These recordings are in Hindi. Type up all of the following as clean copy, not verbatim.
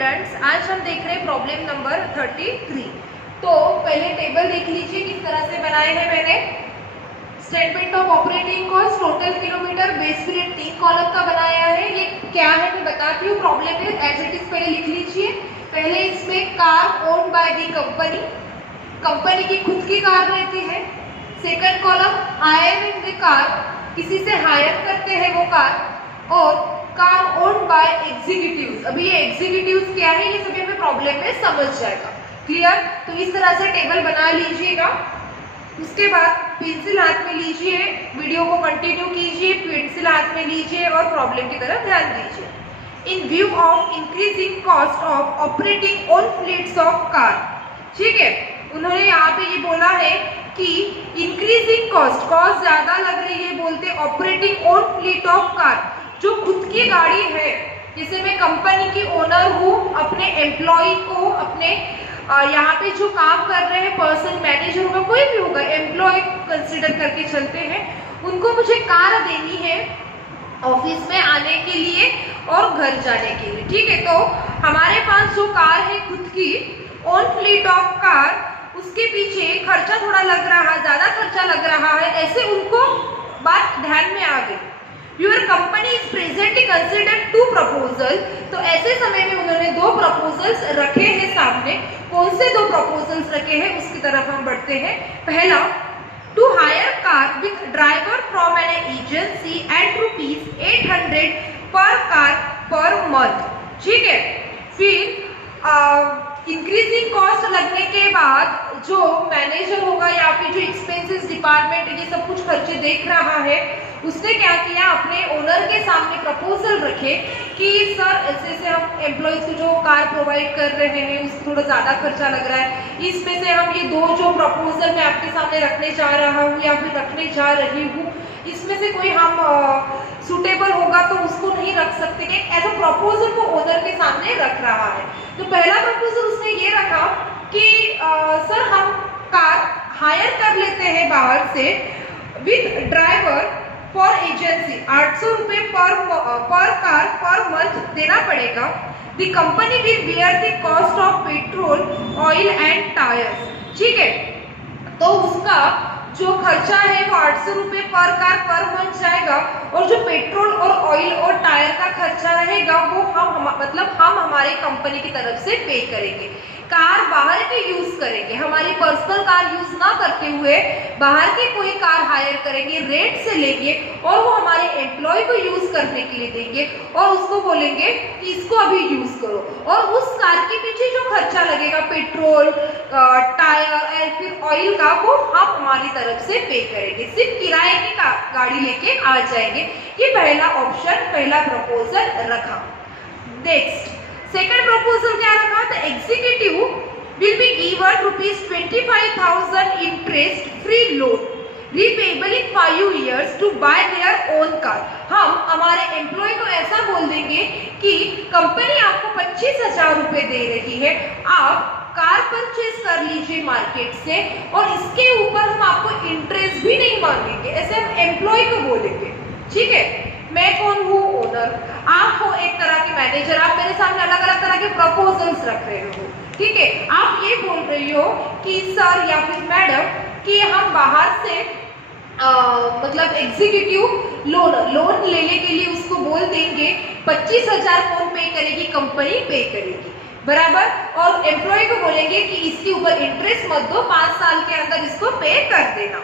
स्टूडेंट्स, आज हम देख रहे हैं प्रॉब्लम नंबर 33। तो पहले टेबल देख लीजिए किस तरह से बनाए हैं मैंने। Statement of operating cost, total kilometre, base period 3 column का बनाया है। ये क्या है मैं बताती हूँ। प्रॉब्लम है एज इट इज, पहले लिख लीजिए। पहले इसमें car owned by the company, company की खुद की कार रहती है। Second column hire the car, किसी से हायर करते हैं वो कार। और कार ओन्ड बाय एग्जीक्यूटिव्स। अभी ये एग्जीक्यूटिव्स क्या है ये सभी हमें प्रॉब्लम में समझ जाएगा। क्लियर? तो इस तरह से टेबल बना लीजिएगा। उसके बाद पेंसिल हाथ में लीजिए, वीडियो को कंटिन्यू कीजिए, पेंसिल हाथ में लीजिए और प्रॉब्लम की तरफ ध्यान दीजिए। इन view of increasing cost of operating on fleets of car, ठीक है। उन्होंने यहाँ पे ये बोला है कि इंक्रीजिंग कॉस्ट, कॉस्ट ज्यादा लग रही है, बोलते operating on fleet of car, जो खुद की गाड़ी है। जैसे मैं कंपनी की ओनर हूँ, अपने एम्प्लॉय को, अपने यहाँ पे जो काम कर रहे हैं पर्सन, मैनेजर होगा, कोई भी होगा, एम्प्लॉय कंसिडर करके चलते हैं, उनको मुझे कार देनी है ऑफिस में आने के लिए और घर जाने के लिए, ठीक है। तो हमारे पास जो कार है खुद की, ऑन फ्लीट ऑफ कार, उसके पीछे खर्चा थोड़ा लग रहा है, ज्यादा खर्चा लग रहा है, ऐसे उनको बात ध्यान में आ गई। Your company is presently considered two proposal। तो ऐसे समय में उन्होंने दो प्रपोजल्स रखे हैं सामने। कौन से दो प्रपोजल्स रखे हैं उसकी तरफ हम बढ़ते हैं। पहला, to hire car with driver from an agency at ₹800 पर कार पर मंथ, ठीक है। फिर इंक्रीजिंग कॉस्ट लगने के बाद जो मैनेजर होगा या फिर जो एक्सपेंसेस डिपार्टमेंट ये सब कुछ खर्चे देख रहा है, उसने क्या किया, अपने ओनर के सामने प्रपोजल रखे कि सर ऐसे से हम एम्प्लॉयज को जो कार प्रोवाइड कर रहे हैं उसको थोड़ा ज़्यादा खर्चा लग रहा है, इसमें से हम ये दो जो प्रपोजल मैं आपके सामने रखने जा रहा हूँ या फिर रखने जा रही हूँ, इसमें से कोई हम सुटेबल होगा तो उसको नहीं रख सकते कि ऐसा प्रपोजल को ओनर के सामने रख रहा है। तो पहला प्रपोजल उसने ये रखा कि सर हम कार हायर कर लेते हैं बाहर से विथ ड्राइवर फॉर एजेंसी, 800 रुपये पर कार पर मंथ देना पड़ेगा। The company will bear the cost of petrol, oil and tyres, ठीक है। तो उसका जो खर्चा है वो 800 रुपये पर कार पर मंथ जाएगा और जो पेट्रोल और ऑयल और टायर का खर्चा रहेगा वो हम हमारे कंपनी की तरफ से पे करेंगे। कार बाहर के यूज करेंगे, हमारी पर्सनल कार यूज ना करते हुए बाहर के कोई कार हायर करेंगे, रेट से लेंगे और वो हमारे एम्प्लॉय को यूज करने के लिए देंगे और उसको बोलेंगे कि इसको अभी यूज करो। और उस कार के पीछे जो खर्चा लगेगा पेट्रोल, टायर और फिर ऑयल का, वो हम हमारी तरफ से पे करेंगे, सिर्फ किराए की गाड़ी लेके आ जाएंगे। ये पहला ऑप्शन, पहला प्रपोजल रखा। नेक्स्ट, सेकंड प्रपोजल क्या रखा, the executive will be given ₹25,000 interest free loan repayable in 5 years to buy their own car। हम हमारे एम्प्लॉय को ऐसा बोल देंगे कि कंपनी आपको 25,000 रुपए दे रही है, आप कार परचेज कर लीजिए मार्केट से और इसके ऊपर हम आपको इंटरेस्ट भी नहीं मांगेंगे, ऐसे हम एम्प्लॉय को बोलेंगे, ठीक है। मैं कौन हूँ, ओनर, आप हो एक तरह के मैनेजर, आप मेरे सामने अलग अलग तरह के प्रपोजल्स रख रहे हो, ठीक है। आप ये बोल रही हो कि सर या फिर मैडम कि हम बाहर से मतलब एग्जीक्यूटिव लोन लेने के लिए उसको बोल देंगे, 25,000 कौन पे करेगी, कंपनी पे करेगी, बराबर। और एम्प्लॉय को बोलेंगे कि इसके ऊपर इंटरेस्ट मत दो, 5 साल के अंदर इसको पे कर देना।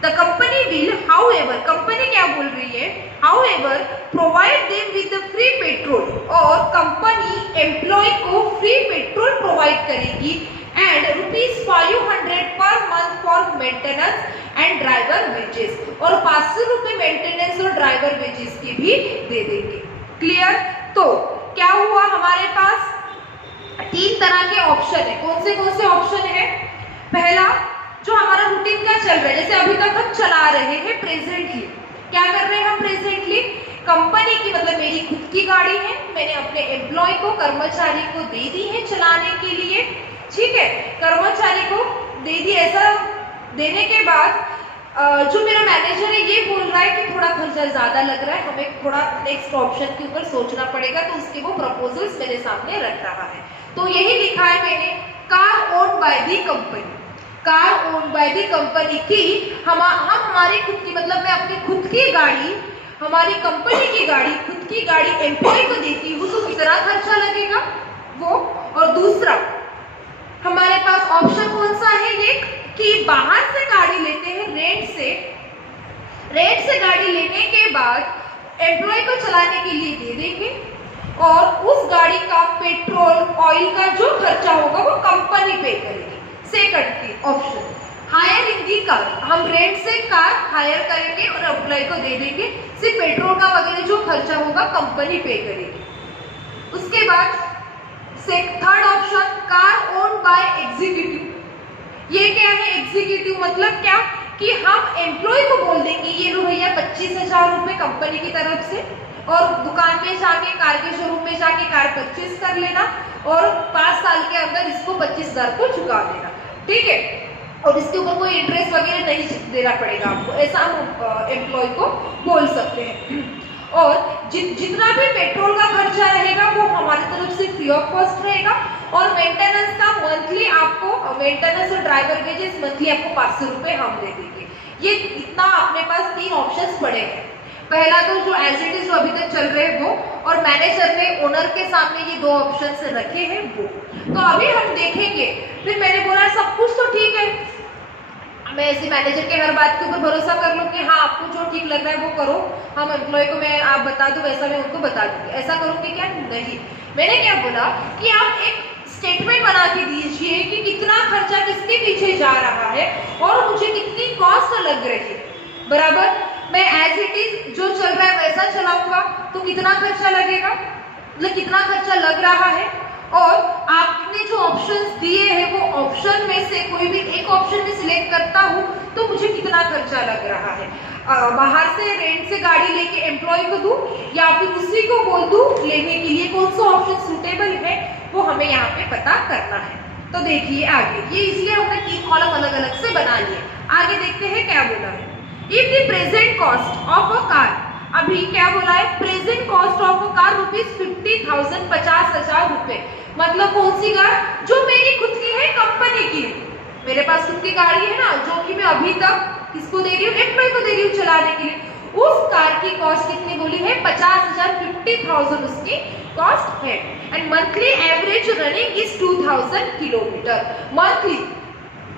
The company will, however, company क्या बोल रही है, however, provide them with the free petrol, और कंपनी एम्प्लॉय को फ्री पेट्रोल प्रोवाइड करेगी and ₹500 per month for maintenance and driver wages, और 500 रुपये मेंटेनेंस और ड्राइवर वेजेस की भी दे देंगे। क्लियर? तो क्या हुआ, हमारे पास 3 तरह के ऑप्शन है। कौन से ऑप्शन है? पहला, जो हमारा रूटीन का चल रहा है, जैसे अभी तक हम चला रहे हैं प्रेजेंटली, क्या कर रहे हैं हम प्रेजेंटली, कंपनी की मतलब मेरी खुद की गाड़ी है, मैंने अपने एम्प्लॉय को, कर्मचारी को दे दी है चलाने के लिए, ठीक है। कर्मचारी को दे दी, ऐसा देने के बाद जो मेरा मैनेजर है ये बोल रहा है कि थोड़ा खर्चा ज्यादा लग रहा है, हमें थोड़ा नेक्स्ट ऑप्शन के ऊपर सोचना पड़ेगा, तो उसके वो प्रपोजल्स मेरे सामने रख रहा है। तो यही लिखा है मैंने, car owned by the company, car owned by the company की हम हमारी खुद की, मतलब मैं अपनी खुद की गाड़ी, हमारी कंपनी की गाड़ी, खुद की गाड़ी एम्प्लॉय को देती हूँ, तो कितना खर्चा लगेगा वो। और दूसरा हमारे पास ऑप्शन कौन सा है ये, कि बाहर से गाड़ी लेते हैं, रेंट से गाड़ी लेने के बाद एम्प्लॉय को चलाने के लिए दे देंगे, और उस गाड़ी का पेट्रोल ऑयल का जो खर्चा होगा वो कंपनी पे करेगी। सेकंड ऑप्शन, हायरिंग दी कार, हम रेंट से कार हायर करेंगे और एम्प्लॉय को दे देंगे, सिर्फ पेट्रोल का वगैरह जो खर्चा होगा कंपनी पे करेगी। उसके बाद third option, car owned bye executive. ये क्या है एग्जीक्यूटिव, मतलब क्या कि हम एम्प्लॉय को बोल देंगे ये लो भैया 25,000 रुपए कंपनी की तरफ से, और दुकान में जाके, कार के शोरूम में जाके कार परचेज कर लेना, और 5 साल के अंदर इसको 25,000 को चुका देना, ठीक है, और इसके ऊपर कोई इंटरेस्ट वगैरह नहीं देना पड़ेगा आपको, ऐसा हम एम्प्लॉय को बोल सकते हैं। और जितना भी पेट्रोल का खर्चा रहेगा वो हमारी तरफ से फ्री ऑफ कॉस्ट रहेगा, और मेंटेनेंस का मंथली आपको, मेंटेनेंस और ड्राइवर वेजेस मंथली आपको 500 रुपए हम दे देंगे। ये इतना अपने पास 3 ऑप्शंस पड़े हैं। पहला तो जो एज इट इज जो अभी तक चल रहे हैं वो, और मैनेजर ने ओनर के सामने ये 2 ऑप्शंस रखे हैं वो। तो अभी हम देखेंगे, फिर मैंने बोला सब कुछ तो ठीक है, मैं ऐसे मैनेजर के हर बात के ऊपर भरोसा कर लूँ कि हाँ आपको जो ठीक लग रहा है वो करो, हम एम्प्लॉय को मैं आप बता दो वैसा मैं उनको बता दूंगी, ऐसा करूँगी क्या? नहीं। मैंने क्या बोला कि आप एक स्टेटमेंट बना के दीजिए कि कितना खर्चा किसके पीछे जा रहा है और मुझे कितनी कॉस्ट लग रही है, बराबर। मैं एज इट इज जो चल रहा है वैसा चलाऊंगा तो कितना खर्चा लगेगा, मतलब कितना खर्चा लग रहा है, और आपने जो ऑप्शंस दिए हैं वो ऑप्शन में से कोई भी एक ऑप्शन में सिलेक्ट करता हूँ तो मुझे कितना खर्चा लग रहा है। बाहर से रेंट से गाड़ी लेके एम्प्लॉय को दूं या फिर उसी को बोल दूं लेने के लिए, कौन सा ऑप्शन सुटेबल है वो हमें यहाँ पे पता करना है। तो देखिए आगे, ये इसलिए हमने 3 कॉलम अलग अलग से बना लिए। आगे देखते हैं क्या बोला है। If the present cost of a car, अभी क्या बोला है, present cost of a car ₹50,000, 50,000 रुपए, मतलब कौन सी कार, जो मेरी खुद की है, कंपनी की, मेरे पास खुद की गाड़ी है ना, जो कि मैं अभी तक किसको दे रही हूँ, एम्प्लॉय को दे रही हूँ चलाने के लिए, उस कार की कॉस्ट कितनी बोली है, 50,000, 50,000 उसकी कॉस्ट है, and monthly average running is 2000 kilometre.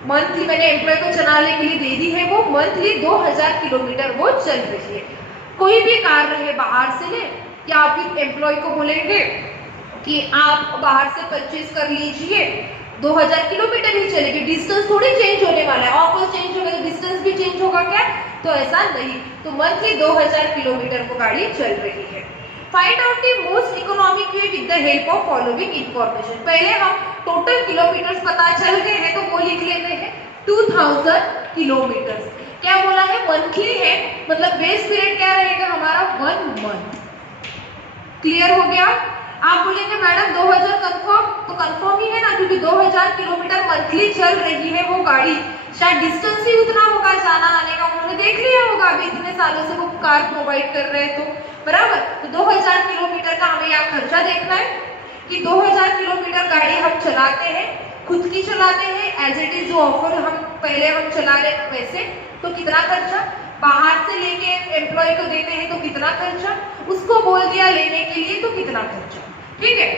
Monthly मैंने एम्प्लॉय को चलाने के लिए दे दी है, वो मंथली 2000 किलोमीटर वो चल रही है। कोई भी कार रहे बाहर से ले, या फिर एम्प्लॉय को बोलेंगे कि आप बाहर से परचेज कर लीजिए, 2000 किलोमीटर ही चलेगी, डिस्टेंस थोड़ी चेंज होने वाला है, ऑफर चेंज होगा तो डिस्टेंस भी चेंज होगा क्या, तो ऐसा नहीं, तो मंथली 2000 किलोमीटर वो गाड़ी चल रही है। Find out the most economic way with the help of following information. पहले हम टोटल किलोमीटर्स पता चल गए हैं तो वो लिख लेते हैं 2000 किलोमीटर। क्या बोला है, मंथली है, मतलब बेस पीरियड क्या रहेगा हमारा, 1 मंथ। क्लियर हो गया। आप बोलेंगे मैडम 2000 कंफर्म, तो कंफर्म ही है ना, क्योंकि 2000 किलोमीटर मंथली चल रही है वो गाड़ी, शायद डिस्टेंस ही उतना होगा जाना आने का, उन्होंने देख लिया होगा अभी इतने सालों से वो कार प्रोवाइड कर रहे हैं, तो बराबर। तो 2000 किलोमीटर का हमें यहाँ खर्चा देखना है कि 2000 किलोमीटर गाड़ी हम चलाते हैं, खुद की चलाते हैं, एज इट इज जो ऑफर हम पहले हम चला रहे वैसे, तो कितना खर्चा, बाहर से लेके एम्प्लॉय को देते हैं तो कितना खर्चा, उसको बोल दिया लेने के लिए तो कितना खर्चा, ठीक है।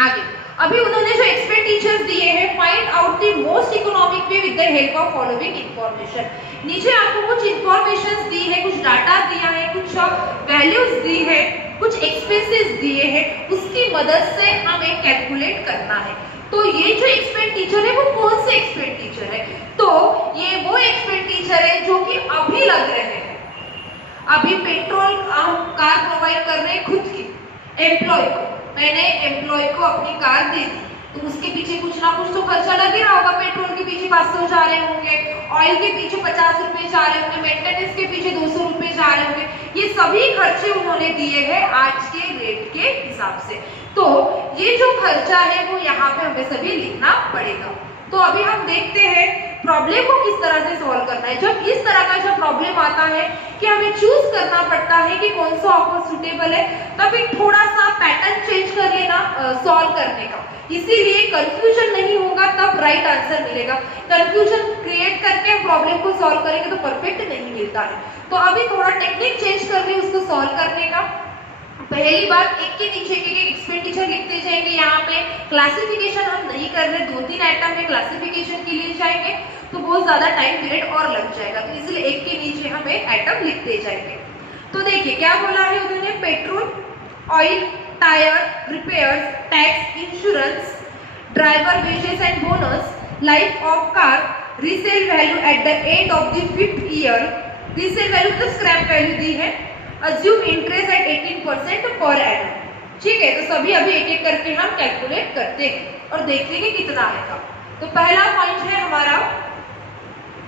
आगे अभी उन्होंने जो एक्सपेंडिचर्स दिए हैं, find out the most economic way with the help of following information. नीचे आपको कुछ इंफॉर्मेशन दी है, कुछ डाटा दिया है, कुछ वैल्यूज दी है, कुछ एक्सपेंसेस दिए हैं, उसकी मदद से हमें कैलकुलेट करना है। तो ये जो एक्सपेंडिचर है वो कौन से एक्सपेंडिचर है, तो ये वो एक्सपेंडिचर है जो कि अभी लग रहे हैं, अभी पेट्रोल हम कार प्रोवाइड कर रहे हैं खुद की, एम्प्लॉय को, मैंने एम्प्लॉय को अपनी कार दे दी तो उसके पीछे कुछ ना कुछ तो खर्चा लग ही रहा होगा, पेट्रोल के पीछे 500 जा रहे होंगे, ऑयल के पीछे 50 रुपए जा रहे होंगे, मेंटेनेंस के पीछे 200 रुपए जा रहे होंगे, ये सभी खर्चे उन्होंने दिए हैं आज के रेट के हिसाब से। तो ये जो खर्चा है वो यहाँ पे हमें सभी लिखना पड़ेगा। तो अभी हम देखते हैं प्रॉब्लम को किस तरह से सॉल्व करना है। जब इस तरह का जब प्रॉब्लम आता है कि हमें चूज करना पड़ता है कि कौन सा ऑफर सुटेबल है, तब एक थोड़ा सा पैटर्न चेंज कर लेना सॉल्व करने का, इसीलिए कंफ्यूजन नहीं होगा, तब राइट आंसर मिलेगा। कंफ्यूजन क्रिएट करके हम प्रॉब्लम को सॉल्व करेंगे तो परफेक्ट नहीं मिलता है। तो अभी थोड़ा टेक्निक चेंज कर रहे हैं उसको सॉल्व करने का। पहली बात, एक के नीचे के एक्सपेंडिचर लिखते जाएंगे। यहाँ पे क्लासिफिकेशन हम नहीं कर रहे, 2-3 आइटम में क्लासिफिकेशन के लिए जाएंगे तो बहुत ज्यादा टाइम पीरियड और लग जाएगा, तो इसलिए एक के नीचे हम एक आइटम लिखते जाएंगे। तो देखिए क्या बोला है उन्होंने, petrol, oil, tyre, repairs, tax, insurance, driver wages and bonus, life of car, resale value at the end of the 5th year, resale value तो स्क्रैप वैल्यू दी है, assume interest eight 18% per annum. ठीक है, तो सभी अभी एक एक करके हम कैलकुलेट करते हैं और देखते हैं कि कितना आएगा। तो पहला पॉइंट है हमारा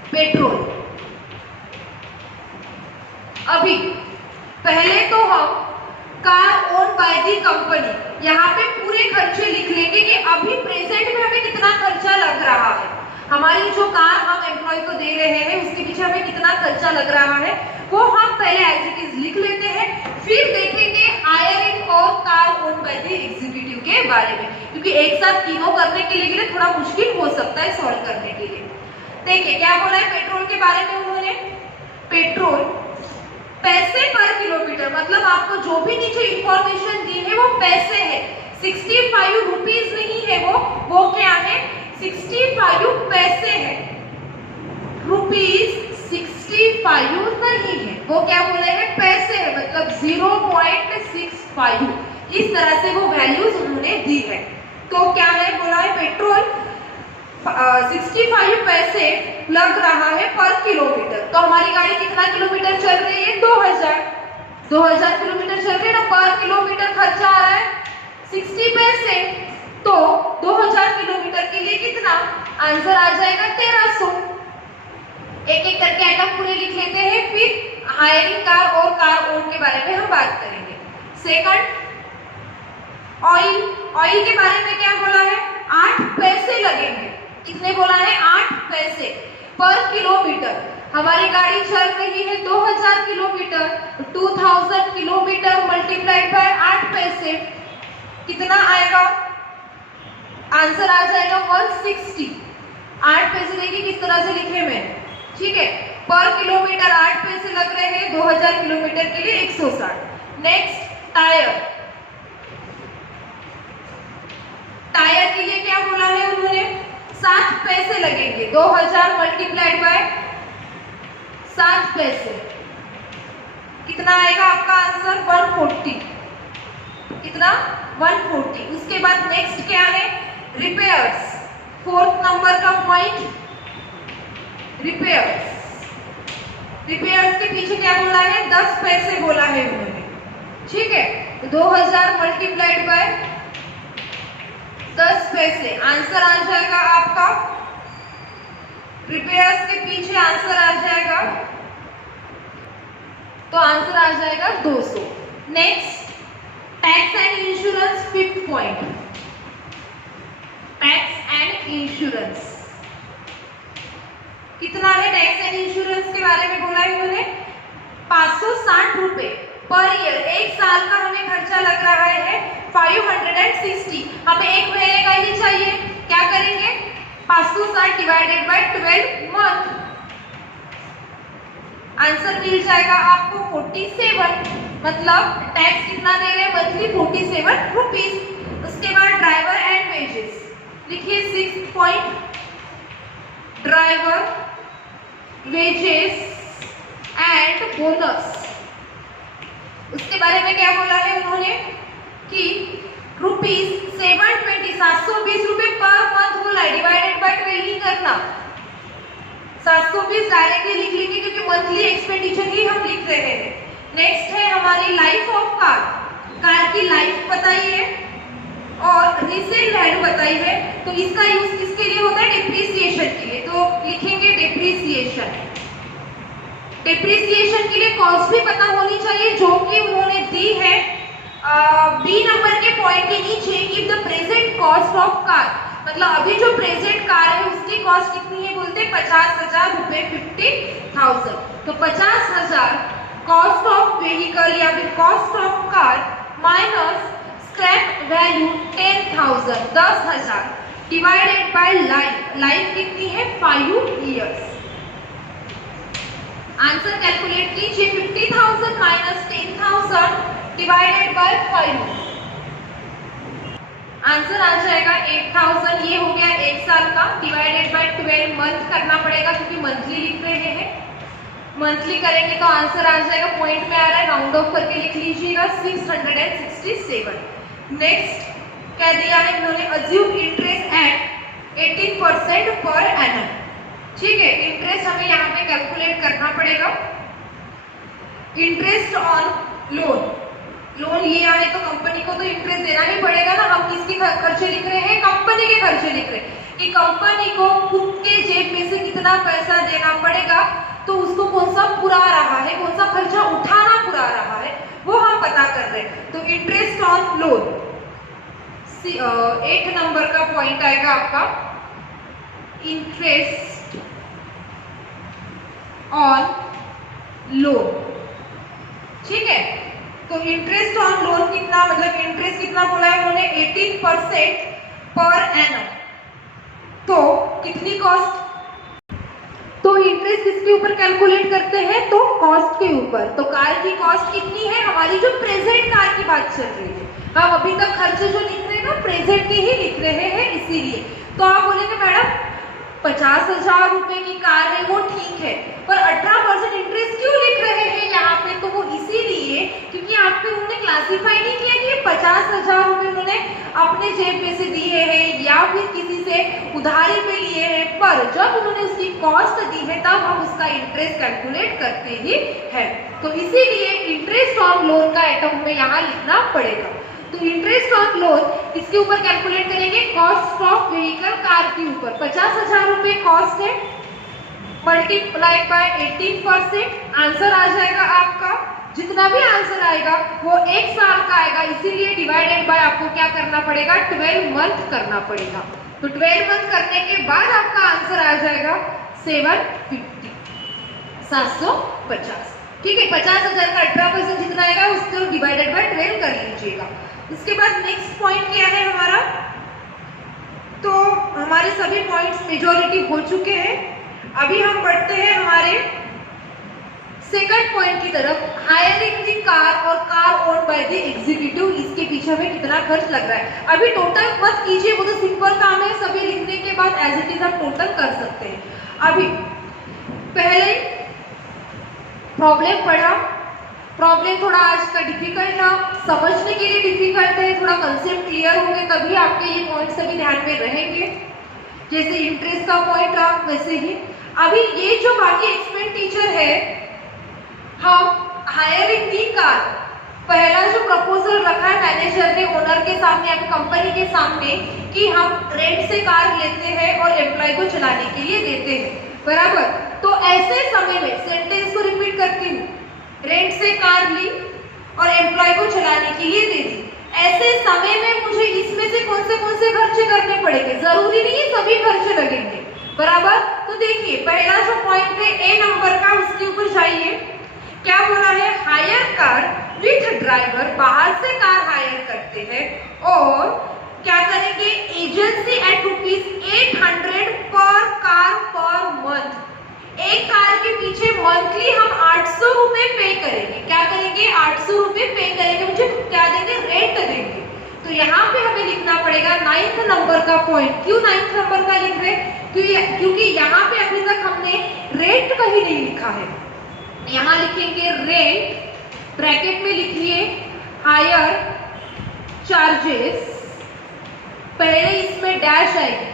पेट्रोल। अभी पहले तो हम car own by the company, यहाँ पे पूरे खर्चे लिख लेंगे कि अभी प्रेजेंट में हमें कितना खर्चा लग रहा है। हमारी जो कार हम एम्प्लॉय को दे रहे हैं उसके पीछे हमें कितना खर्चा लग रहा है वो हम पहले एज इट इज लिख लेते हैं, फिर देखेंगे हायरिंग और car own by the executive के बारे में, क्योंकि एक साथ तीनों करने के लिए थोड़ा मुश्किल हो सकता है सॉल्व करने के लिए। देखिए क्या बोला है पेट्रोल के बारे में उन्होंने, पेट्रोल पैसे पर किलोमीटर, मतलब आपको जो भी नीचे इंफॉर्मेशन दी है वो पैसे है, 65 रुपीज नहीं है, वो क्या है, 65 पैसे है, रुपीज 65 नहीं है, वो क्या बोले हैं, पैसे है, मतलब 0.65, इस तरह से वो वैल्यूज उन्होंने दी है। तो क्या है बोला है, पेट्रोल 65 पैसे लग रहा है पर किलोमीटर। तो हमारी गाड़ी कितना किलोमीटर चल रही है, 2000 किलोमीटर चल रही है ना, पर किलोमीटर खर्चा आ रहा है 60 पैसे, तो 2000 किलोमीटर के लिए कितना आंसर आ जाएगा, 1300। एक एक करके आइटम पूरे लिख लेते हैं, फिर हायरिंग कार और कार ओन के बारे में हम बात करेंगे। सेकंड, ऑयल के बारे में क्या बोला है, 8 पैसे लगेंगे, कितने बोला है, 8 पैसे पर किलोमीटर। हमारी गाड़ी चल रही है 2000 किलोमीटर, 2000 किलोमीटर मल्टीप्लाइड बाय 8 पैसे, कितना आएगा, आंसर आ जाएगा 160। 8 पैसे देखिए किस तरह से लिखे मैं, ठीक है, पर किलोमीटर 8 पैसे लग रहे हैं, 2000 किलोमीटर के लिए 160। नेक्स्ट, टायर के लिए क्या बोला है उन्होंने, 7 पैसे लगेंगे, 2000 मल्टीप्लाइड बाय 7 पैसे, कितना आएगा आपका आंसर, 140, कितना, 140। उसके बाद नेक्स्ट क्या है, रिपेयर्स, 4th नंबर का पॉइंट, रिपेयर्स के पीछे क्या बोला है, 10 पैसे बोला है उन्होंने, ठीक है, तो 2000 मल्टीप्लाइड बाय 10 पैसे, आंसर आ जाएगा आपका, रिपेयर्स के पीछे आंसर आ जाएगा, तो आंसर आ जाएगा 200। Next, tax and insurance, 5th point, tax and insurance, कितना है टैक्स एंड इंश्योरेंस के बारे में बोला है उन्होंने, 560 रुपए पर ईयर, एक साल का हमें खर्चा लग रहा है 560, हमें एक महीने का ही चाहिए, क्या करेंगे, 560 डिवाइडेड बाय 12 मंथ, आंसर मिल जाएगा आपको 47, मतलब टैक्स कितना दे रहे हैं मंथली, 47 रुपीज। उसके बाद ड्राइवर एंड वेजेस लिखिए, 6th point, driver wages and bonus, उसके बारे में क्या बोला है उन्होंने कि रुपीज 720 रुपए पर मंथ बोला है, डिवाइडेड बाय 12 नहीं करना, 720 डायरेक्टली लिख लेंगे क्योंकि मंथली एक्सपेंडिचर ही हम लिख रहे हैं। नेक्स्ट है हमारी लाइफ ऑफ कार, कार की लाइफ बताई है और रीसेल वैल्यू बताई है, तो इसका यूज किसके लिए होता है, डिप्रिसिएशन के लिए, तो लिखेंगे डिप्रिसिएशन। डिप्रिसिएशन के लिए कॉस्ट भी पता होनी चाहिए जो कि उन्होंने दी है बी नंबर के पॉइंट के नीचे, if the present cost of car, मतलब अभी जो प्रेजेंट कार है उसकी कॉस्ट कितनी है बोलते हैं 50,000 रुपए, 50,000। तो 50,000 कॉस्ट ऑफ व्हीकल या फिर cost of car minus scrap value 10,000, 10,000 divided by life. Life कितनी है 5 इयर्स। आंसर कैलकुलेट कीजिए 50,000 माइनस 10,000 डिवाइडेड बाय 5। आंसर आ जाएगा 8,000। ये हो गया 1 साल का, डिवाइडेड बाय 12 मंथ करना पड़ेगा क्योंकि मंथली लिख रहे हैं। मंथली करेंगे तो आंसर आ जाएगा, पॉइंट में आ रहा है, राउंड ऑफ करके लिख लीजिएगा 667। नेक्स्ट कह दिया है इन्होंने assume interest eight 18% per annum. ठीक है, इंटरेस्ट हमें यहाँ पे कैलकुलेट करना पड़ेगा। इंटरेस्ट ऑन लोन, लोन लिया है तो कंपनी को तो इंटरेस्ट देना ही पड़ेगा ना। हम किसके खर्चे लिख रहे हैं, कंपनी के खर्चे लिख रहे हैं कि कंपनी को खुद के जेब में से कितना पैसा देना पड़ेगा, तो उसको कौन सा पुरा रहा है, कौन सा खर्चा उठाना पुरा रहा है, वो हम पता कर रहे हैं। तो इंटरेस्ट ऑन लोन 8 नंबर का पॉइंट आएगा आपका, इंटरेस्ट ऑन लोन। ठीक है, तो इंटरेस्ट ऑन लोन कितना, मतलब इंटरेस्ट कितना बोला है उन्होंने 18% पर एनम। तो कितनी कॉस्ट, तो इंटरेस्ट किसके ऊपर कैलकुलेट करते हैं, तो कॉस्ट के ऊपर। तो कार की कॉस्ट कितनी है, हमारी जो प्रेजेंट कार की बात चल रही है, हम अभी तक खर्चे जो लिख रहे हैं ना प्रेजेंट के ही लिख रहे हैं, इसीलिए। तो आप बोलेंगे मैडम 50,000 रुपए की कार है वो ठीक है, पर 18% इंटरेस्ट क्यों लिख रहे हैं यहाँ पे, तो वो इसीलिए क्योंकि आपको उन्होंने क्लासिफाई नहीं किया कि 50,000 रुपए उन्होंने अपने जेब में से दिए हैं या फिर किसी से उधारी पे लिए हैं, पर जब उन्होंने उसकी कॉस्ट दी है तब हम उसका इंटरेस्ट कैलकुलेट करते ही हैं। तो इसीलिए इंटरेस्ट ऑन लोन का आइटम हमें यहाँ लिखना पड़ेगा। तो इंटरेस्ट ऑन लोन इसके ऊपर कैलकुलेट करेंगे, कॉस्ट ऑफ व्हीकल कार के ऊपर 50,000 रुपए कॉस्ट है, मल्टीप्लाई बाय 18%। आंसर आ जाएगा आपका, जितना भी आंसर आएगा वो 1 साल का आएगा, इसीलिए डिवाइडेड बाय आपको क्या करना पड़ेगा, 12 मंथ करना पड़ेगा। तो 12 मंथ करने के बाद आपका आंसर आ जाएगा 750, 750। ठीक है, 50,000 का 18% जितना आएगा उसको डिवाइडेड बाय 12 कर लीजिएगा। उसके बाद नेक्स्ट पॉइंट क्या है हमारा, तो हमारे सभी पॉइंट्स मेजॉरिटी हो चुके हैं। अभी हम बढ़ते हैं हमारे सेकंड पॉइंट की तरफ, हायरिंग द कार और car owned by the executive. इसके पीछे हमें कितना खर्च लग रहा है, अभी टोटल मत कीजिए, वो तो सिंपल काम है, सभी लिखने के बाद एज इट इज हम टोटल कर सकते हैं। अभी पहले प्रॉब्लम पढ़ा, प्रॉब्लम थोड़ा आज का डिफिकल्ट था, समझने के लिए डिफिकल्ट है, थोड़ा कंसेप्ट क्लियर होंगे तभी आपके ये पॉइंट सभी ध्यान में रहेंगे। जैसे इंटरेस्ट का पॉइंट था वैसे ही अभी ये जो बाकी एक्सपेंडिचर है, हम हायरिंग दी कार, पहला जो प्रपोजल रखा है मैनेजर ने ओनर के सामने या कंपनी के सामने कि हम रेंट से कार लेते हैं और एम्प्लॉय को चलाने के लिए देते हैं, बराबर। तो ऐसे समय में सेंटेंस को रिपीट करती हूँ, रेंट से कार ली और एम्प्लॉय को चलाने के लिए दे दी। ऐसे समय में मुझे इसमें से कौन से खर्चे करने पड़ेंगे, जरूरी नहीं है सभी खर्चे लगेंगे, बराबर। तो देखिए पहला जो पॉइंट है ए नंबर का, उसके ऊपर जाइए, क्या बोला है, हायर कार विथ ड्राइवर, बाहर से कार हायर करते हैं और क्या करेंगे, एजेंसी एट ₹800 पर कार पर मंथ। एक कार के पीछे मंथली हम 800 रुपए पे करेंगे, क्या करेंगे, 800 रुपए पे करेंगे, मुझे क्या देंगे, रेंट देंगे। तो यहाँ पे हमें लिखना पड़ेगा 9th नंबर का पॉइंट। क्यों 9th नंबर का लिख रहे हैं, क्योंकि यहाँ पे अभी तक हमने रेंट कहीं नहीं लिखा है, यहाँ लिखेंगे रेंट, ब्रैकेट में लिखिए हायर चार्जेस, पहले इसमें डैश आएगी,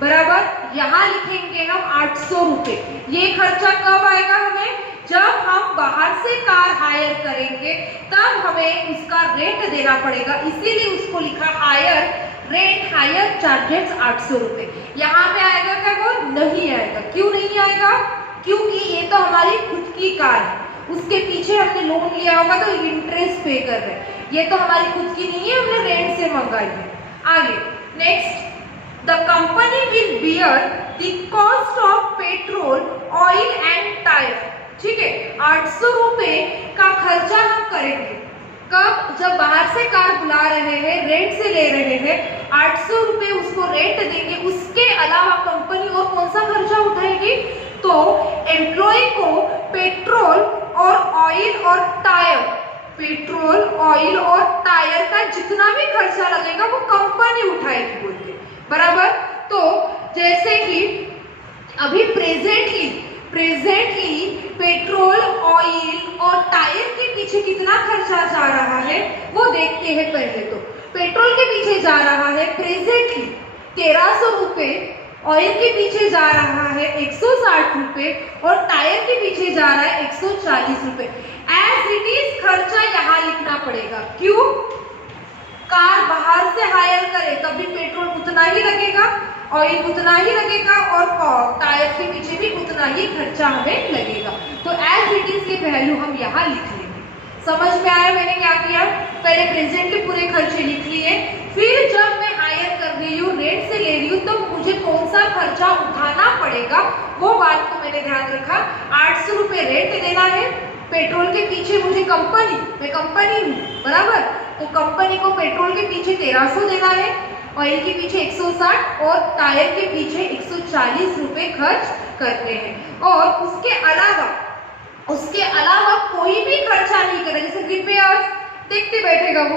बराबर। यहाँ लिखेंगे हम 800 रुपए। ये खर्चा कब आएगा हमें, जब हम बाहर से कार हायर करेंगे तब हमें उसका रेंट देना पड़ेगा, इसीलिए उसको लिखा हायर रेंट, हायर चार्जेस 800 रुपए। यहाँ पे आएगा क्या, वो नहीं आएगा। क्यों नहीं आएगा, क्योंकि ये तो हमारी खुद की कार है, उसके पीछे हमने लोन लिया होगा तो इंटरेस्ट पे कर रहे हैं, ये तो हमारी खुद की नहीं है, हमने रेंट से मंगाई है। आगे next the company will bear the cost of petrol, oil and tyre. ठीक है, 800 रुपए का खर्चा हम करेंगे। कब? जब बाहर से कार बुला रहे हैं, रेंट से ले रहे हैं, 800 रुपए उसको रेंट देंगे। उसके अलावा कंपनी और कौन सा खर्चा उठाएगी? तो एम्प्लॉय को पेट्रोल और ऑयल और टायर, पेट्रोल, ऑयल और टायर का जितना भी खर्चा लगेगा वो कंपनी उठाएगी बोलते, बराबर। तो जैसे कि अभी प्रेजेंटली पेट्रोल, ऑयल और टायर के पीछे कितना खर्चा जा रहा है वो देखते हैं। पहले तो पेट्रोल के पीछे जा रहा है प्रेजेंटली 1300 रुपए, ऑयल के पीछे जा रहा है 160 रुपए और टायर के पीछे जा रहा है 140 रुपए। एज इट इज खर्चा यहाँ लिखना पड़ेगा। क्यों? कार बाहर से हायर करे तभी पेट्रोल उतना ही लगेगा, ऑयल उतना ही लगेगा और टायर के पीछे भी उतना ही खर्चा हमें लगेगा। तो एज इट इज के वैल्यू हम यहाँ लिख लेंगे। समझ में आया मैंने क्या किया? पहले प्रेजेंटली पूरे खर्चे लिख लिए, फिर जब मैं हायर कर रही हूँ, रेंट से ले रही हूँ, तो मुझे कौन सा खर्चा उठाना पड़ेगा वो बात को मैंने ध्यान रखा। 800 रुपए रेंट देना है, पेट्रोल के पीछे मुझे मैं कंपनी हूँ, बराबर। तो कंपनी को पेट्रोल के पीछे 1300 देना है, ऑयल के पीछे 160 और टायर के पीछे 140 रुपए खर्च करने हैं। और उसके अलावा कोई भी खर्चा नहीं करेगा। जैसे रिपेयर देखते बैठेगा वो।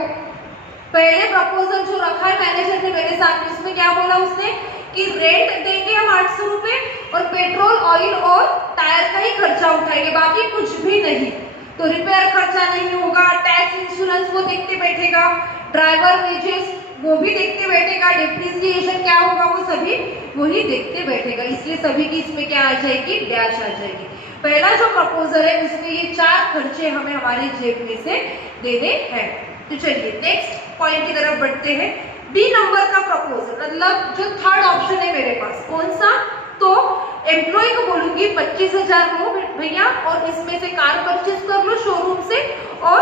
पहले प्रपोजल जो रखा है मैनेजर ने मेरे सामने, उसमें क्या बोला उसने कि रेंट देंगे हम 800 रुपए और पेट्रोल, ऑयल और टायर का ही खर्चा उठाएंगे, बाकी कुछ भी नहीं। तो रिपेयर खर्चा नहीं होगा, टैक्स, इंश्योरेंस वो देखते बैठेगा, ड्राइवर वेजेस वो भी देखते बैठेगा, डिप्रिसिएशन क्या होगा वो सभी वही देखते बैठेगा। इसलिए सभी की इसमें क्या आ जाएगी? डैश आ जाएगी। पहला जो प्रपोजल है उसमें ये 4 खर्चे हमें हमारे जेब में से देने हैं। तो चलिए नेक्स्ट पॉइंट की तरफ बढ़ते हैं। डी नंबर का प्रपोजल, मतलब जो थर्ड ऑप्शन है मेरे पास, कौन सा? तो एम्प्लॉय को बोलूंगी 25,000 लो भैया और इसमें से कार परचेज कर लो शोरूम से और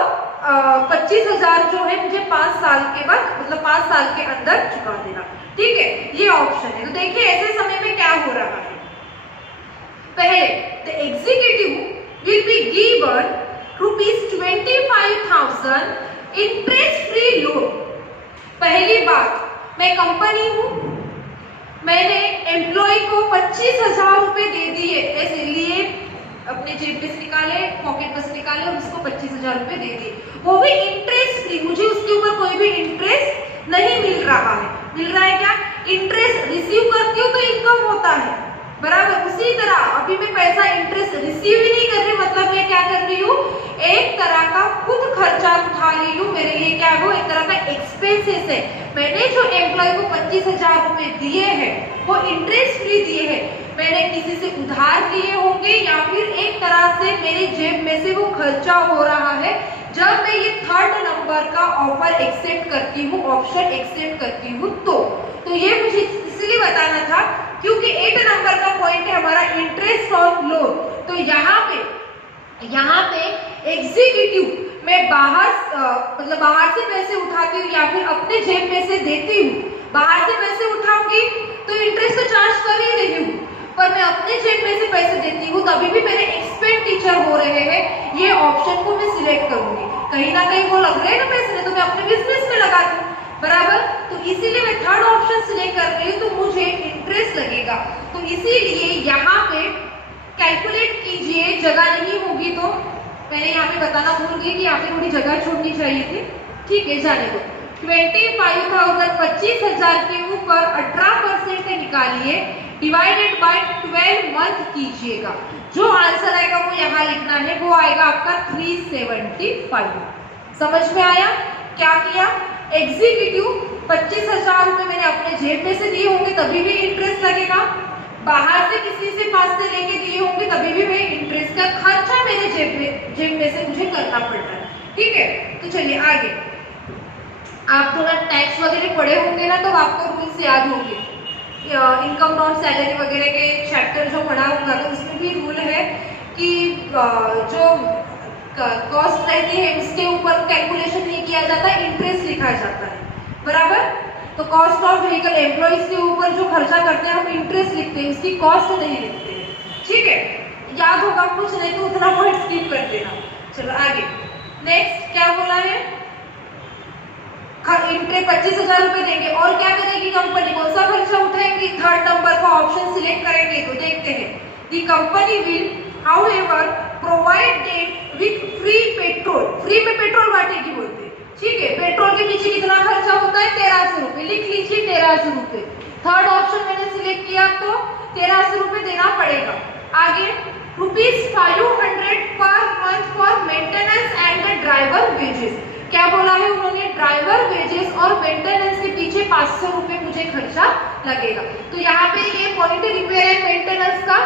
25,000 जो है मुझे 5 साल के बाद, मतलब 5 साल के अंदर चुका देना। ठीक है, ये ऑप्शन है। तो देखिए ऐसे समय में क्या हो रहा है। पहले the executive will be given ₹25,000 interest free loan. पहली बात, मैं कंपनी हूं, मैंने एम्प्लॉय को 25,000 रुपए दे दिए, ऐसे लिए अपने जेब में से निकाले, पॉकेट में से निकाले और उसको 25,000 रुपए दे दिए, वो भी इंटरेस्ट फ्री। मुझे उसके ऊपर कोई भी इंटरेस्ट नहीं मिल रहा है। मिल रहा है क्या? इंटरेस्ट रिसीव करती हूँ तो इनकम होता है, बराबर। उसी तरह अभी मैं पैसा इंटरेस्ट रिसीव ही नहीं कर रही, मतलब मैं क्या कर रही हूँ? एक तरह का खुद खर्चा उठा रही हूँ। मेरे लिए क्या वो एक तरह का एक्सपेंसेस है। मैंने जो एम्प्लॉय को 25,000 रुपए दिए हैं वो इंटरेस्ट फ्री दिए हैं। मैंने किसी से उधार लिए होंगे या फिर एक तरह से मेरे जेब में से वो खर्चा हो रहा है। जब मैं ये थर्ड नंबर का ऑफर एक्सेप्ट करती हूँ, ऑप्शन एक्सेप्ट करती हूँ, तो ये मुझे इसलिए बताना था क्योंकि 8 नंबर का पॉइंट है हमारा इंटरेस्ट ऑन लोन। तो यहाँ पे एग्जीक्यूटिव मैं बाहर से पैसे उठाती हूँ या फिर अपने जेब में से देती हूँ। बाहर से पैसे उठाऊंगी तो इंटरेस्ट तो चार्ज कर ही रही हूँ, पर मैं अपने जेब में से पैसे देती हूँ तभी भी मेरे एक्सपेंडिचर हो रहे हैं। ये ऑप्शन को मैं सिलेक्ट करूंगी। कहीं ना कहीं वो लग रहे हैं ना पैसे, तो मैं अपने बिजनेस में लगा दूँ, बराबर। तो इसीलिए मैं थर्ड ऑप्शन सिलेक्ट कर रही हूँ, तो मुझे इंटरेस्ट लगेगा। तो इसीलिए यहाँ पे कैलकुलेट कीजिए, जगह नहीं होगी तो मैंने यहाँ पे बताना भूल गई कि यहाँ पे थोड़ी जगह छोड़नी चाहिए थी। ठीक है, जाने दो। 25,000 के ऊपर 18% निकालिए, डिवाइडेड बाय 12 मंथ कीजिएगा। जो आंसर आएगा वो यहाँ लिखना है, वो आएगा आपका 375। समझ में आया क्या किया? एग्जीक्यूटिव 25,000 रुपए मैंने अपने जेब में से दिए होंगे तभी भी इंटरेस्ट लगेगा, बाहर से किसी से पास से लेके दिए होंगे तभी भी मैं इंटरेस्ट का खर्चा मेरे जेब में से मुझे करना पड़ रहा है। ठीक है, तो चलिए आगे। आप थोड़ा टैक्स वगैरह पढ़े होंगे ना, तो आपको रूल्स याद होंगे। इनकम नॉन सैलरी वगैरह के चैप्टर जो पढ़ा होगा तो उसमें भी रूल है कि जो कॉस्ट रहती है उसके ऊपर कैलकुलेशन नहीं किया जाता, इंटरेस्ट लिखा जाता है, बराबर। तो कॉस्ट ऑफ व्हीकल एम्प्लॉइज के ऊपर जो खर्चा करते हैं हम इंटरेस्ट लिखते हैं, उसकी कॉस्ट नहीं लिखते हैं। ठीक है, याद होगा, कुछ नहीं तो उतना पॉइंट स्किप कर देना। चलो आगे, नेक्स्ट क्या बोला है, इंटरेस्ट 25,000 रुपए देंगे और क्या करेगी कंपनी, कौन सा खर्चा उठाएंगे, थर्ड नंबर का ऑप्शन सिलेक्ट करेंगे तो देखते हैं, the company will however provide them with free petrol, free में पेट्रोल बांटेगी बोलते हैं। ठीक है, पेट्रोल के पीछे कितना खर्चा होता है, 1300 रुपए, लिख लीजिए 1300 रुपए। थर्ड ऑप्शन मैंने सिलेक्ट किया तो 1300 रुपए देना पड़ेगा। आगे, ₹500 per month for maintenance and the driver wages, क्या बोला है उन्होंने, ड्राइवर वेजेस और मेंटेनेंस के पीछे 500 रुपए मुझे खर्चा लगेगा। तो यहाँ पे ये पॉइंट रिपेयर एंड मेंटेनेंस का,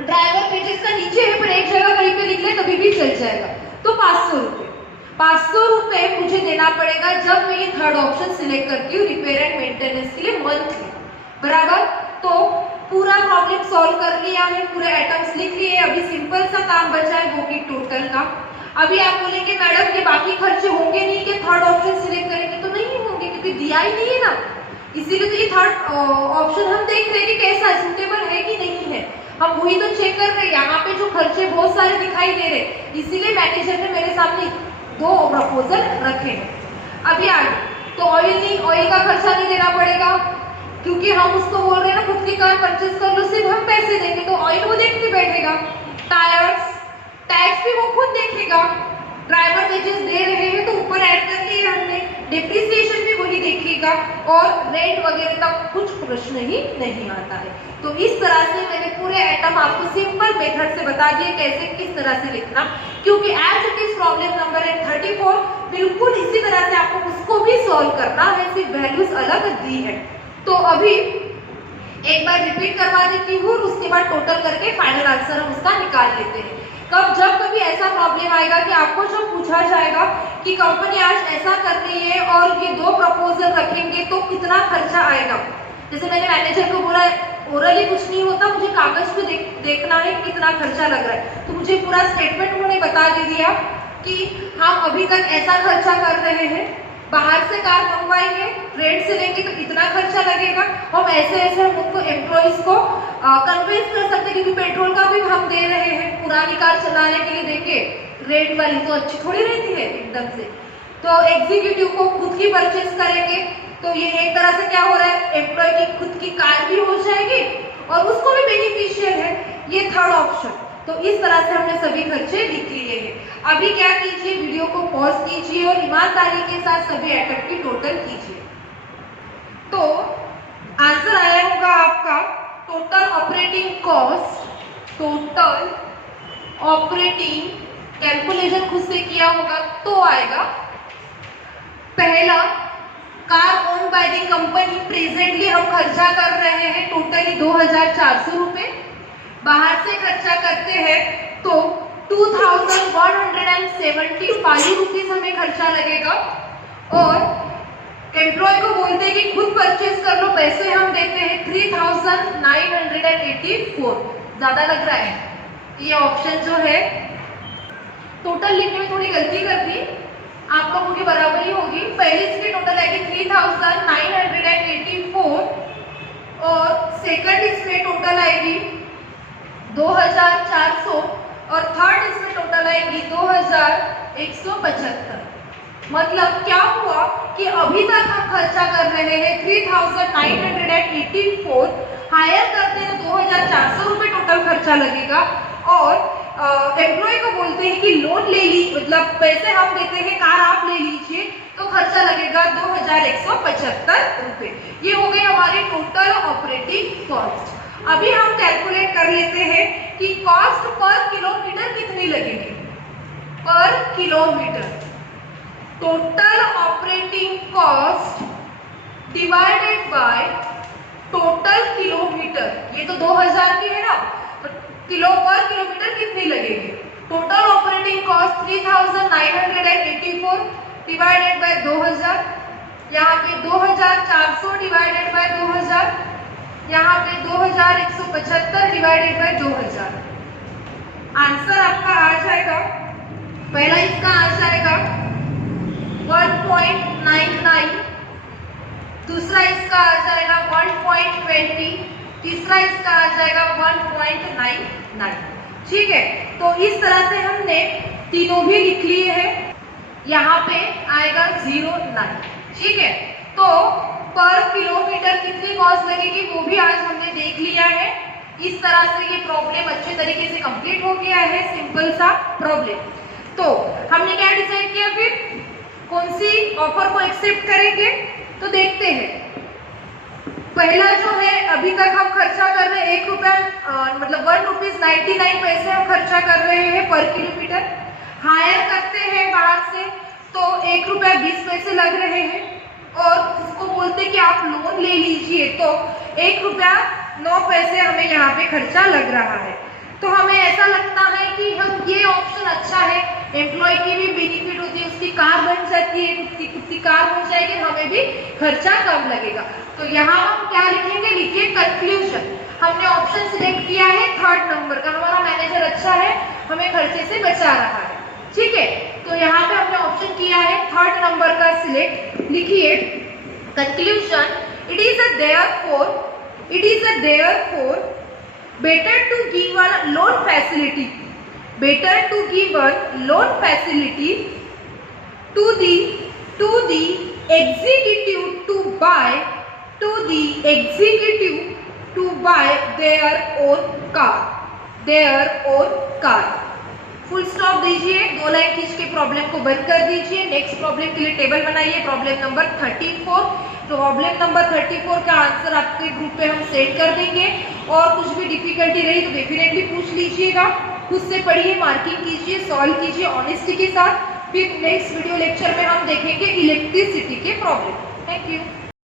ड्राइवर वेजेस का नीचे है पर एक जगह कहीं पे लिख ले तभी भी चल जाएगा। तो 500 रुपए मुझे देना पड़ेगा जब मैं ये थर्ड ऑप्शन सिलेक्ट करती हूँ रिपेयर एंड मेंटेनेंस के लिए मंथली, बराबर। तो पूरा प्रॉब्लम सॉल्व कर लिया है, पूरे आइटम्स लिख लिए। अभी सिंपल सा काम बचा है वो भी टोटल का। अभी आप बोलेंगे मैडम ये बाकी खर्चे होंगे नहीं कि थर्ड ऑप्शन सिलेक्ट करेंगे, तो नहीं होंगे क्योंकि दिया ही नहीं है ना, इसीलिए तो ये थर्ड ऑप्शन हम देख रहे हैं कि कैसा सूटेबल है कि नहीं है, हम वही तो चेक कर रहे हैं। यहाँ पे जो खर्चे बहुत सारे दिखाई दे रहे, इसीलिए मैनेजर ने मेरे सामने 2 प्रपोजल रखे हैं। अभी आगे, तो ऑयल का खर्चा नहीं देना पड़ेगा क्योंकि हम उसको बोल रहे हैं ना खुद की कार परचेज कर लो, सिर्फ हम पैसे देंगे तो ऑयल वो देखते बैठेगा। टायर्स, टैक्स भी वो खुद देखेगा। ड्राइवर वेजेस दे रहे हैं तो ऊपर ऐड कर लिए हमने, डिप्रिसिएशन भी वही देखेगा और रेंट वगैरह तक कुछ प्रश्न ही नहीं आता है। तो इस तरह से मैंने पूरे आइटम आपको सिंपल मेथड से बता दिए कैसे किस तरह से लिखना, क्योंकि as it is problem number 34 बिल्कुल इसी तरह से आपको उसको भी सॉल्व करना है, सिर्फ वैल्यूज अलग दी है। तो अभी एक बार रिपीट करवा देती हूँ और उसके बाद टोटल करके फाइनल आंसर हम उसका निकाल लेते हैं। कब, जब कभी ऐसा प्रॉब्लम आएगा कि आपको जब पूछा जाएगा कि कंपनी आज ऐसा कर रही है और ये 2 प्रपोजल रखेंगे तो कितना खर्चा आएगा, जैसे मैंने मैनेजर को बोला ओरली कुछ नहीं होता, मुझे कागज पे देखना है कितना खर्चा लग रहा है, तो मुझे पूरा स्टेटमेंट उन्होंने बता दिया कि हम अभी तक ऐसा खर्चा कर रहे हैं, बाहर से कार मंगवाएंगे, रेंट से लेंगे तो इतना खर्चा लगेगा, हम ऐसे हम उनको एम्प्लॉइज को कन्विंस कर सकते हैं क्योंकि पेट्रोल का भी हम दे रहे हैं, पुरानी कार चलाने के लिए देंगे, रेंट वाली तो अच्छी थोड़ी रहती है एकदम से। तो एग्जीक्यूटिव को खुद की परचेज करेंगे तो ये एक तरह से क्या हो रहा है, एम्प्लॉय की खुद की कार भी हो जाएगी और उसको भी बेनिफिशियल है, ये थर्ड ऑप्शन। तो इस तरह से हमने सभी खर्चे लिख लिए हैं। अभी क्या कीजिए, वीडियो को पॉज कीजिए और ईमानदारी के साथ सभी आइटम की टोटल कीजिए। तो आंसर आया होगा आपका total operating cost, total operating calculation खुद से किया होगा तो आएगा, पहला car own by the company presently हम खर्चा कर रहे हैं टोटली 2400 रुपए, बाहर से खर्चा करते हैं तो 2175 रुपीज हमें खर्चा लगेगा और एम्प्लॉय को बोलते हैं कि खुद परचेज कर लो, पैसे हम देते हैं 3984, ज्यादा लग रहा है ये ऑप्शन जो है। टोटल लिखने में थोड़ी गलती कर दी, आप लोगों की बराबरी होगी, पहले इसकी टोटल आएगी 3984 और सेकंड इसमें टोटल आएगी 2400 और थर्ड इसमें टोटल आएगी 2175। मतलब क्या हुआ कि अभी तक हम खर्चा कर रहे हैं 3984, हायर करते हैं 2400 रुपए टोटल खर्चा लगेगा और एम्प्लॉय को बोलते हैं कि लोन ले ली, मतलब पैसे हम देते हैं, कार आप ले लीजिए तो खर्चा लगेगा 2175 रुपए। ये हो गई हमारी टोटल ऑपरेटिंग कॉस्ट। अभी हम कैलकुलेट कर लेते हैं कि कॉस्ट पर किलोमीटर कितनी लगेगी, पर kilometre. Total operating cost divided by total kilometre, ये तो 2000 की है ना, तो किलो पर किलोमीटर कितनी लगेगी। Total operating cost 3984 divided by 2000, यहाँ पे 2400 डिवाइडेड बाय 2000, यहाँ पे 2175 डिवाइडेड बाय 2000। आंसर आपका आ जाएगा, पहला इसका आ जाएगा 1.99 दूसरा इसका आ जाएगा 1.20, तीसरा इसका आ जाएगा 1.99। ठीक है, तो इस तरह से हमने तीनों भी लिख लिए हैं। यहाँ पे आएगा 0.9। ठीक है, तो पर किलोमीटर कितनी कॉस्ट लगेगी वो भी आज हमने देख लिया है। इस तरह से ये प्रॉब्लम अच्छे तरीके से कंप्लीट हो गया है, सिंपल सा प्रॉब्लम। तो हमने क्या डिसाइड किया, फिर कौन सी ऑफर को एक्सेप्ट करेंगे, तो देखते हैं। पहला जो है, अभी तक हम खर्चा कर रहे हैं 1 रुपया मतलब 1 रुपीज 99 पैसे हम खर्चा कर रहे हैं पर किलोमीटर। हायर करते हैं बाहर से तो 1 रुपया 20 पैसे लग रहे हैं, और उसको बोलते हैं कि आप लोन ले लीजिए तो 1 रुपया 9 पैसे हमें यहाँ पे खर्चा लग रहा है। तो हमें ऐसा लगता है कि हम ये ऑप्शन अच्छा है, एम्प्लॉय की भी बेनिफिट होती है, उसकी कार बन जाती है, खुद की कार हो जाएगी, हमें भी खर्चा कम लगेगा। तो यहाँ हम क्या लिखेंगे, लिखिए कंक्लूजन। हमने ऑप्शन सिलेक्ट किया है 3rd नंबर का, हमारा मैनेजर अच्छा है, हमें खर्चे से बचा रहा है। ठीक है, तो यहाँ पे हमने ऑप्शन किया है 3rd नंबर का सिलेक्ट। लिखिए conclusion, it is a therefore better to give a loan facility to the executive to buy their own car। Full stop दीजिए, 2 लाइन खींच के प्रॉब्लम को बंद कर दीजिए। नेक्स्ट प्रॉब्लम के लिए टेबल बनाइए, प्रॉब्लम नंबर 34। प्रॉब्लम नंबर 34 का आंसर आपके ग्रुप पे हम सेंड कर देंगे, और कुछ भी डिफिकल्टी रही तो डेफिनेटली पूछ लीजिएगा। खुद से पढ़िए, मार्किंग कीजिए, सॉल्व कीजिए ऑनेस्टी के साथ। फिर नेक्स्ट वीडियो लेक्चर में हम देखेंगे इलेक्ट्रिसिटी के प्रॉब्लम। Thank you.